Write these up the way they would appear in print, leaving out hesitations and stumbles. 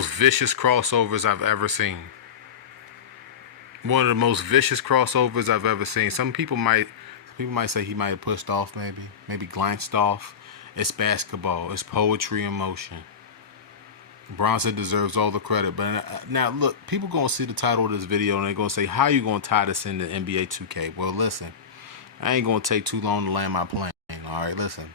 most vicious crossovers I've ever seen. One of the most vicious crossovers I've ever seen. Some people might say he might have pushed off, maybe glanced off. It's basketball. It's poetry in motion. Bronson deserves all the credit. But now, look, people going to see the title of this video and they're going to say, how you going to tie this into NBA 2K? Well, listen, I ain't going to take too long to land my plane. All right, listen.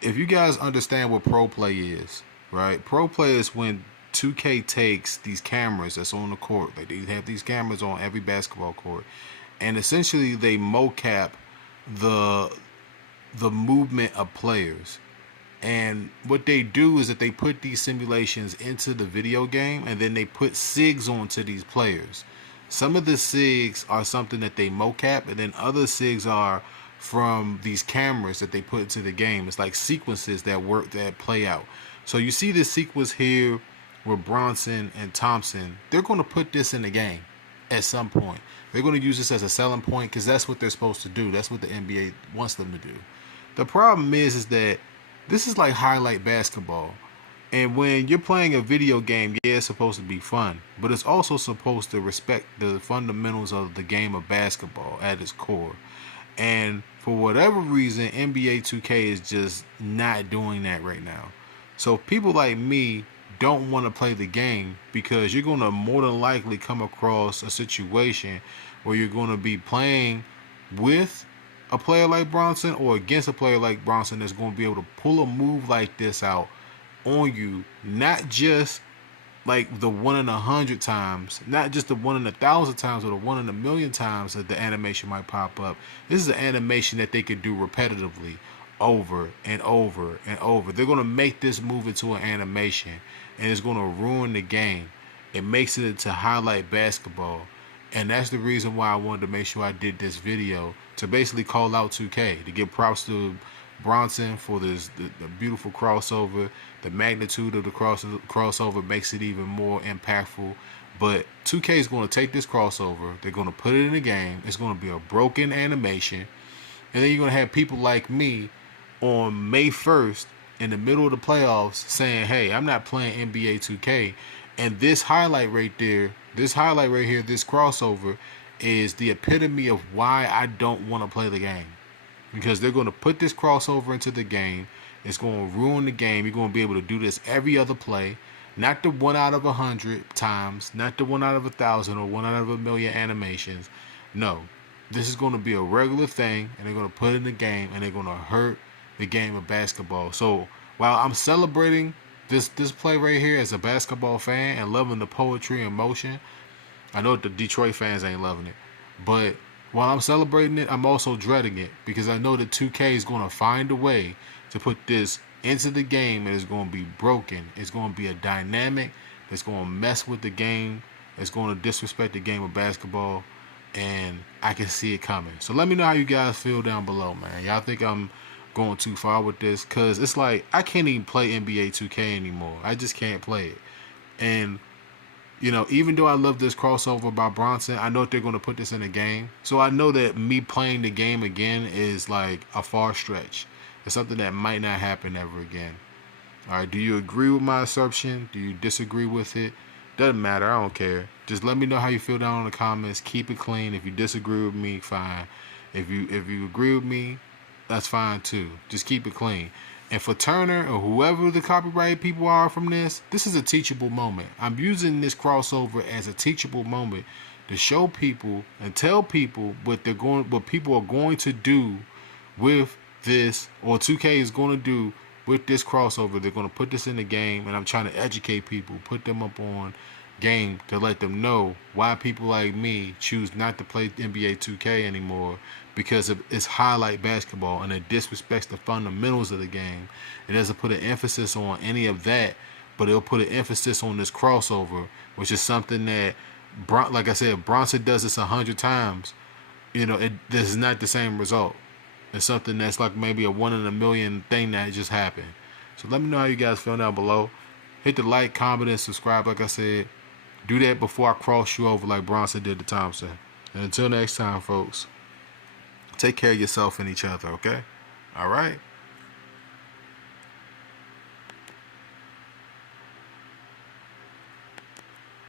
If you guys understand what Proplay is, right? Proplay is when 2K takes these cameras that's on the court. Like, they have these cameras on every basketball court. And essentially, they mocap the movement of players. And what they do is that they put these simulations into the video game, and then they put SIGs onto these players. Some of the SIGs are something that they mocap, and then other SIGs are from these cameras that they put into the game. It's like sequences that play out. So you see this sequence here with Bronson and Thompson. They're going to put this in the game at some point. They're going to use this as a selling point because that's what they're supposed to do. That's what the NBA wants them to do. The problem is that this is like highlight basketball. And when you're playing a video game, yeah, it's supposed to be fun, but it's also supposed to respect the fundamentals of the game of basketball at its core. And for whatever reason, NBA 2K is just not doing that right now. So people like me don't want to play the game because you're going to more than likely come across a situation where you're going to be playing with a player like Bronson or against a player like Bronson that's going to be able to pull a move like this out on you, not just like the 1 in 100 times, not just the 1 in 1,000 times or the 1 in a million times that the animation might pop up. This is an animation that they could do repetitively over and over and over. They're going to make this move into an animation and it's going to ruin the game. It makes it into highlight basketball. And that's the reason why I wanted to make sure I did this video, to basically call out 2K, to give props to Bronson for the beautiful crossover. The magnitude of the crossover makes it even more impactful. But 2K is going to take this crossover, they're going to put it in the game. It's going to be a broken animation. And then you're going to have people like me on May 1st in the middle of the playoffs saying, hey, I'm not playing NBA 2K. And this highlight right there, this highlight right here, this crossover is the epitome of why I don't want to play the game. Because they're going to put this crossover into the game. It's going to ruin the game. You're going to be able to do this every other play. Not the 1 out of 100 times. Not the 1 out of 1,000 or 1 out of 1,000,000 animations. No. This is going to be a regular thing. And they're going to put it in the game. And they're going to hurt the game of basketball. So while I'm celebrating this play right here as a basketball fan and loving the poetry and motion, I know the Detroit fans ain't loving it. But while I'm celebrating it, I'm also dreading it because I know that 2K is going to find a way to put this into the game and it's going to be broken. It's going to be a dynamic that's going to mess with the game. It's going to disrespect the game of basketball, and I can see it coming. So let me know how you guys feel down below, man. Y'all think I'm going too far with this? Because it's like I can't even play NBA 2K anymore. I just can't play it. And you know, even though I love this crossover by Bronson, I know that they're going to put this in a game. So I know that me playing the game again is like a far stretch. It's something that might not happen ever again. All right, do you agree with my assumption? Do you disagree with it? Doesn't matter. I don't care. Just let me know how you feel down in the comments. Keep it clean. If you disagree with me, fine. If you agree with me, that's fine too. Just keep it clean. And for Turner or whoever the copyright people are from this is a teachable moment. I'm using this crossover as a teachable moment to show people and tell people what people are going to do with this, or 2K is going to do with this crossover. They're going to put this in the game, and I'm trying to educate people, put them up on game to let them know why people like me choose not to play NBA 2K anymore, because it's highlight basketball and it disrespects the fundamentals of the game. It doesn't put an emphasis on any of that, but it'll put an emphasis on this crossover, which is something that, like I said, Bronson does this 100 times. You know, this is not the same result. It's something that's like maybe a 1 in a million thing that just happened. So let me know how you guys feel down below. Hit the like, comment, and subscribe. Like I said, do that before I cross you over like Bronson did to Thompson. And until next time, folks, take care of yourself and each other, okay? All right?